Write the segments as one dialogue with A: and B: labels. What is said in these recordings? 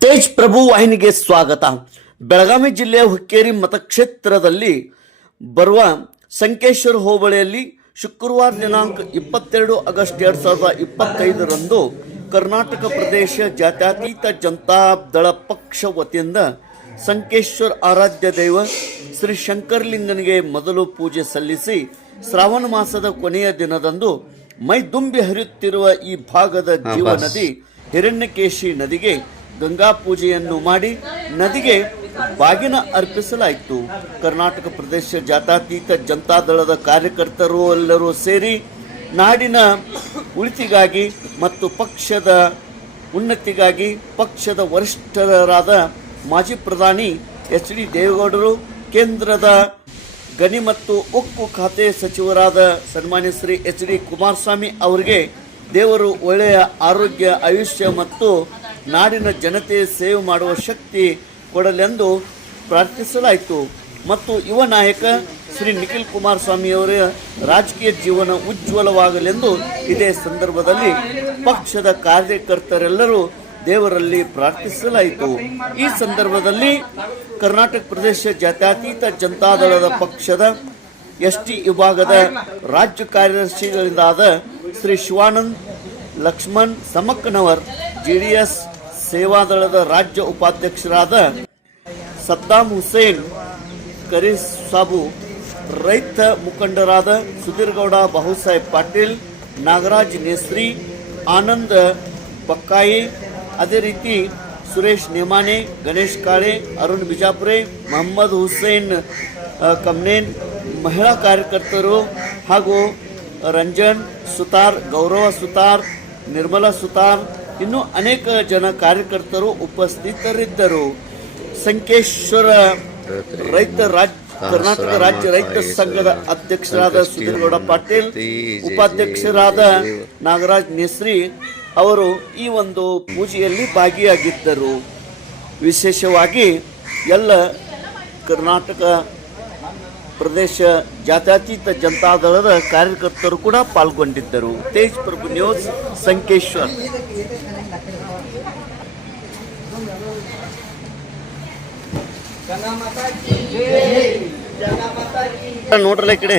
A: ಪ್ರಭು ವಾಹಿನಿಗೆ ಸ್ವಾಗತ. ಬೆಳಗಾವಿ ಜಿಲ್ಲೆಯ ಹುಕ್ಕೇರಿ ಮತಕ್ಷೇತ್ರದಲ್ಲಿ ಬರುವ ಸಂಕೇಶ್ವರ ಹೋಬಳಿಯಲ್ಲಿ ಶುಕ್ರವಾರ ದಿನಾಂಕ ಇಪ್ಪತ್ತೆರಡು ಆಗಸ್ಟ್ ಎರಡು ಸಾವಿರದ ಇಪ್ಪತ್ತೈದರಂದು ಕರ್ನಾಟಕ ಪ್ರದೇಶ ಜಾತ್ಯತೀತ ಜನತಾ ದಳ ಪಕ್ಷ ವತಿಯಿಂದ ಸಂಕೇಶ್ವರ ಆರಾಧ್ಯ ದೈವ ಶ್ರೀ ಶಂಕರಲಿಂಗನಿಗೆ ಮೊದಲು ಪೂಜೆ ಸಲ್ಲಿಸಿ ಶ್ರಾವಣ ಮಾಸದ ಕೊನೆಯ ದಿನದಂದು ಮೈದುಂಬಿ ಹರಿಯುತ್ತಿರುವ ಈ ಭಾಗದ ಜೀವ ನದಿ ಹಿರಣ್ಯಕೇಶಿ ನದಿಗೆ ಗಂಗಾ ಪೂಜೆಯನ್ನು ಮಾಡಿ ನದಿಗೆ ಬಾಗಿನ ಅರ್ಪಿಸಲಾಯಿತು. ಕರ್ನಾಟಕ ಪ್ರದೇಶ ಜಾತಾತೀತ ಜನತಾದಳದ ಕಾರ್ಯಕರ್ತರು ಎಲ್ಲರೂ ಸೇರಿ ನಾಡಿನ ಉಳಿತಿಗಾಗಿ ಮತ್ತು ಪಕ್ಷದ ಉನ್ನತಿಗಾಗಿ ಪಕ್ಷದ ವರಿಷ್ಠರಾದ ಮಾಜಿ ಪ್ರಧಾನಿ ಎಚ್ ಡಿ ದೇವೇಗೌಡರು, ಕೇಂದ್ರದ ಗಣಿ ಮತ್ತು ಉಕ್ಕು ಖಾತೆ ಸಚಿವರಾದ ಸನ್ಮಾನ್ಯ ಶ್ರೀ ಎಚ್ ಡಿ ಕುಮಾರಸ್ವಾಮಿ ಅವರಿಗೆ ದೇವರು ಒಳ್ಳೆಯ ಆರೋಗ್ಯ, ಆಯುಷ್ಯ ಮತ್ತು ನಾಡಿನ ಜನತೆ ಸೇವೆ ಮಾಡುವ ಶಕ್ತಿ ಕೊಡಲೆಂದು ಪ್ರಾರ್ಥಿಸಲಾಯಿತು. ಮತ್ತು ಯುವ ನಾಯಕ ಶ್ರೀ ನಿಖಿಲ್ ಕುಮಾರ್ ಅವರ ರಾಜಕೀಯ ಜೀವನ ಉಜ್ವಲವಾಗಲೆಂದು ಇದೇ ಸಂದರ್ಭದಲ್ಲಿ ಪಕ್ಷದ ಕಾರ್ಯಕರ್ತರೆಲ್ಲರೂ ದೇವರಲ್ಲಿ ಪ್ರಾರ್ಥಿಸಲಾಯಿತು. ಈ ಸಂದರ್ಭದಲ್ಲಿ ಕರ್ನಾಟಕ ಪ್ರದೇಶ ಜಾತ್ಯತೀತ ಜನತಾದಳದ ಪಕ್ಷದ ಎಸ್ ಟಿ ವಿಭಾಗದ ರಾಜ್ಯ ಕಾರ್ಯದರ್ಶಿಗಳಿಂದಾದ ಶ್ರೀ ಶಿವಾನಂದ್ ಲಕ್ಷ್ಮಣ್ ಸಮಕ್ಕನವರ್ ಜೆಡಿಎಸ್ ಸೇವಾದಳದ ರಾಜ್ಯ ಉಪಾಧ್ಯಕ್ಷರಾದ ಸದ್ದಾಂ ಹುಸೇನ್, ಕರೀಸ್ ಸಾಬು, ರೈತ ಮುಖಂಡರಾದ ಸುಧೀರ್ಗೌಡ ಬಾಹುಸಾಹೇಬ್ ಪಾಟೀಲ್, ನಾಗರಾಜ್ ನೇಸ್ರಿ, ಆನಂದ ಬಕ್ಕಾಯಿ, ಅದೇ ರೀತಿ ಸುರೇಶ್ ನೇಮಾನೆ, ಗಣೇಶ್ ಕಾಳೆ, ಅರುಣ್ ಬಿಜಾಪುರೆ, ಮೊಹಮ್ಮದ್ ಹುಸೇನ್ ಕಮ್ನೇನ್, ಮಹಿಳಾ ಕಾರ್ಯಕರ್ತರು ಹಾಗೂ ರಂಜನ್ ಸುತಾರ್, ಗೌರವ ಸುತಾರ್ ನಿರ್ಮಲಾ ಸುತಾರ್ ಇನ್ನೂ ಅನೇಕ ಜನ ಕಾರ್ಯಕರ್ತರು ಉಪಸ್ಥಿತರಿದ್ದರು. ಸಂಕೇಶ್ವರ ರೈತ ರಾಜ್ ಕರ್ನಾಟಕ ರಾಜ್ಯ ರೈತ ಸಂಘದ ಅಧ್ಯಕ್ಷರಾದ ಸುಧೀರ್ಗೌಡ ಪಾಟೀಲ್ ಉಪಾಧ್ಯಕ್ಷರಾದ ನಾಗರಾಜ್ ನೇಸ್ರಿ ಅವರು ಈ ಒಂದು ಪೂಜೆಯಲ್ಲಿ ಭಾಗಿಯಾಗಿದ್ದರು. ವಿಶೇಷವಾಗಿ ಎಲ್ಲ ಕರ್ನಾಟಕ ಪ್ರದೇಶ ಜಾತ್ಯತೀತ ಜನತಾದಳದ ಕಾರ್ಯಕರ್ತರು ಕೂಡ ಪಾಲ್ಗೊಂಡಿದ್ದರು. ತೇಜ್ ಪ್ರಭು ನ್ಯೂಸ್ ಸಂಕೇಶ್ವರ್. ನೋಡ್ರಲ್ಲ ಕಡೆ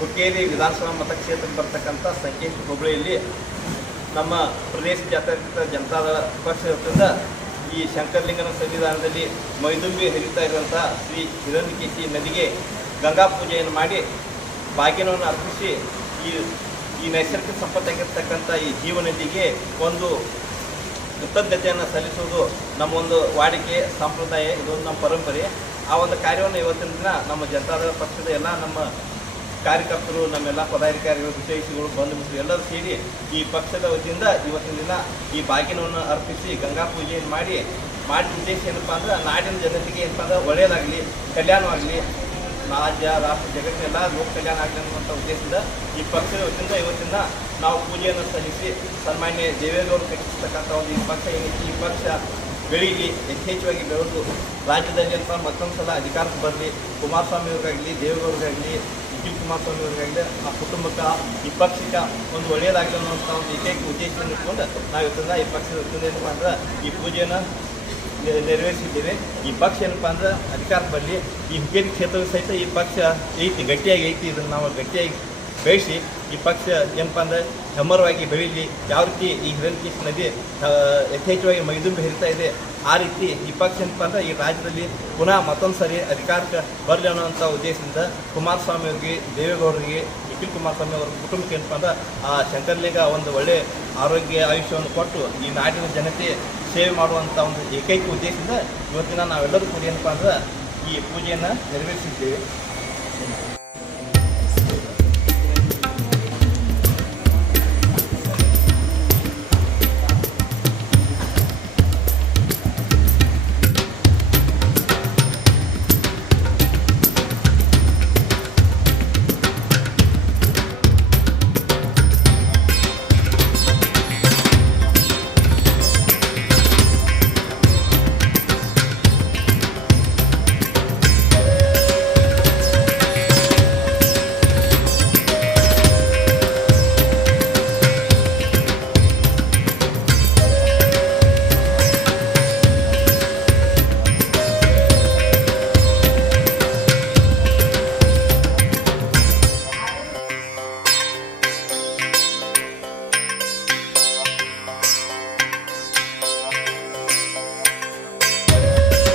B: ಹುಕ್ಕೇರಿ ವಿಧಾನಸಭಾ ಮತಕ್ಷೇತ್ರ ಬರ್ತಕ್ಕಂಥ ಸಂಕೇಶ್ ಹುಬ್ಬಳ್ಳಿಯಲ್ಲಿ ನಮ್ಮ ಪ್ರದೇಶ ಜಾತ್ಯತೀತ ಜನತಾದಳ ಪಕ್ಷದಿಂದ ಈ ಶಂಕರಲಿಂಗನ ಸನ್ನಿಧಾನದಲ್ಲಿ ಮೈದುಂಬಿ ಹರಿತಾ ಇರುವಂಥ ಶ್ರೀ ಹಿರಣ್ಯಕೇಶಿ ನದಿಗೆ ಗಂಗಾ ಪೂಜೆಯನ್ನು ಮಾಡಿ ಬಾಗಿನವನ್ನು ಅರ್ಪಿಸಿ ಈ ಈ ನೈಸರ್ಗಿಕ ಸಂಪತ್ತಾಗಿರ್ತಕ್ಕಂಥ ಈ ಜೀವನದಿಗೆ ಒಂದು ಕೃತಜ್ಞತೆಯನ್ನು ಸಲ್ಲಿಸುವುದು ನಮ್ಮ ಒಂದು ವಾಡಿಕೆ ಸಂಪ್ರದಾಯ, ಇದೊಂದು ನಮ್ಮ ಪರಂಪರೆ. ಆ ಒಂದು ಕಾರ್ಯವನ್ನು ಇವತ್ತಿನ ದಿನ ನಮ್ಮ ಜನತಾದಳ ಪಕ್ಷದ ಎಲ್ಲ ನಮ್ಮ ಕಾರ್ಯಕರ್ತರು, ನಮ್ಮೆಲ್ಲ ಪದಾಧಿಕಾರಿಗಳು, ವಿಶೇಷಗಳು ಬಂಧು ಎಲ್ಲರೂ ಸೇರಿ ಈ ಪಕ್ಷದ ವತಿಯಿಂದ ಇವತ್ತಿನ ದಿನ ಈ ಬಾಗಿನವನ್ನು ಅರ್ಪಿಸಿ ಗಂಗಾ ಪೂಜೆಯನ್ನು ಮಾಡಿ. ಮಾಡಿದ ಉದ್ದೇಶ ಏನಪ್ಪ ಅಂದ್ರೆ ನಾಡಿನ ಜನತೆಗೆ ಏನಪ್ಪ ಅಂದ್ರೆ ಒಳ್ಳೆಯದಾಗಲಿ, ಕಲ್ಯಾಣವಾಗಲಿ, ರಾಜ್ಯ, ರಾಷ್ಟ್ರ, ಜಗತ್ತಿನೆಲ್ಲ ಲೋಕ ಕಲ್ಯಾಣ ಆಗಲಿ ಅನ್ನುವಂಥ ಉದ್ದೇಶದಿಂದ ಈ ಪಕ್ಷದ ವತಿಯಿಂದ ಇವತ್ತಿನ ನಾವು ಪೂಜೆಯನ್ನು ಸಲ್ಲಿಸಿ ಸನ್ಮಾನ್ಯ ದೇವೇಗೌಡರು ಕಟ್ಟಿಸ್ತಕ್ಕಂಥ ಒಂದು ಈ ಪಕ್ಷ ಏನೈತಿ ಈ ಪಕ್ಷ ಬೆಳೀಲಿ ಯಥೇಚ್ಛವಾಗಿ ಬೆಳೆದು ರಾಜ್ಯದಲ್ಲಿ ಅಂತ ಮತ್ತೊಂದು ಸಲ ಅಧಿಕಾರಕ್ಕೆ ಬರಲಿ ಕುಮಾರಸ್ವಾಮಿ ಅವ್ರಿಗಾಗಲಿ ದೇವೇಗೌಡರಿಗಾಗಲಿ ನಿಖಿಲ್ ಕುಮಾರಸ್ವಾಮಿ ಅವ್ರಿಗಾಗಲಿ ಆ ಕುಟುಂಬಕ್ಕೆ ಈ ಒಂದು ಒಳ್ಳೆಯದಾಗಲಿ ಅನ್ನುವಂಥ ಒಂದು ಏಕೈಕ ಉದ್ದೇಶವನ್ನು ಇಟ್ಕೊಂಡು ನಾವು ಇವತ್ತಿಂದ ಈ ಪಕ್ಷದ ಏನಪ್ಪ ಅಂದ್ರೆ ಈ ಪೂಜೆಯನ್ನು ನೆರವೇರಿಸಿದ್ದೇವೆ. ಈ ಪಕ್ಷ ಏನಪ್ಪ ಅಂದ್ರೆ ಅಧಿಕಾರ ಬರಲಿ. ಈ ಹುಕ್ಕೇರಿ ಕ್ಷೇತ್ರದ ಸಹಿತ ಈ ಪಕ್ಷ ಐತಿ ಗಟ್ಟಿಯಾಗಿ ಐತಿ ಇದನ್ನು ನಾವು ಗಟ್ಟಿಯಾಗಿ ಬೆಳೆಸಿ, ಈ ಪಕ್ಷ ಏನಪ್ಪ ಅಂದ್ರೆ ಹೆಮ್ಮರವಾಗಿ ಬೆಳೀಲಿ. ಯಾವ ರೀತಿ ಈ ಹಿರಣ್ಯಕೇಶ್ ನದಿ ಯಥೇಚ್ಛವಾಗಿ ಮೈದುಂಬಿ ಹರಿತಾ ಇದೆ ಆ ರೀತಿ ವಿಪಕ್ಷ ಅಂದ್ರೆ ಈ ರಾಜ್ಯದಲ್ಲಿ ಪುನಃ ಮತ್ತೊಂದು ಸರಿ ಅಧಿಕಾರಕ್ಕೆ ಬರಲಿ ಅನ್ನೋಂಥ ಉದ್ದೇಶದಿಂದ ಕುಮಾರಸ್ವಾಮಿ ಅವರಿಗೆ, ದೇವೇಗೌಡರಿಗೆ, ನಿಖಿಲ್ ಕುಮಾರಸ್ವಾಮಿ ಅವರ ಕುಟುಂಬಕ್ಕೆ ಏನಪ್ಪ ಅಂದ್ರೆ ಆ ಶಂಕರ್ಲಿಂಗ ಒಂದು ಒಳ್ಳೆ ಆರೋಗ್ಯ ಆಯುಷ್ಯವನ್ನು ಕೊಟ್ಟು ಈ ನಾಡಿನ ಜನತೆ ಸೇವೆ ಮಾಡುವಂಥ ಒಂದು ಏಕೈಕ ಉದ್ದೇಶದಿಂದ ಇವತ್ತಿನ ನಾವೆಲ್ಲರೂ ಕೂಡ ಏನಪ್ಪ ಅಂದ್ರೆ ಈ ಪೂಜೆಯನ್ನು ನೆರವೇರಿಸಿದ್ದೇವೆ.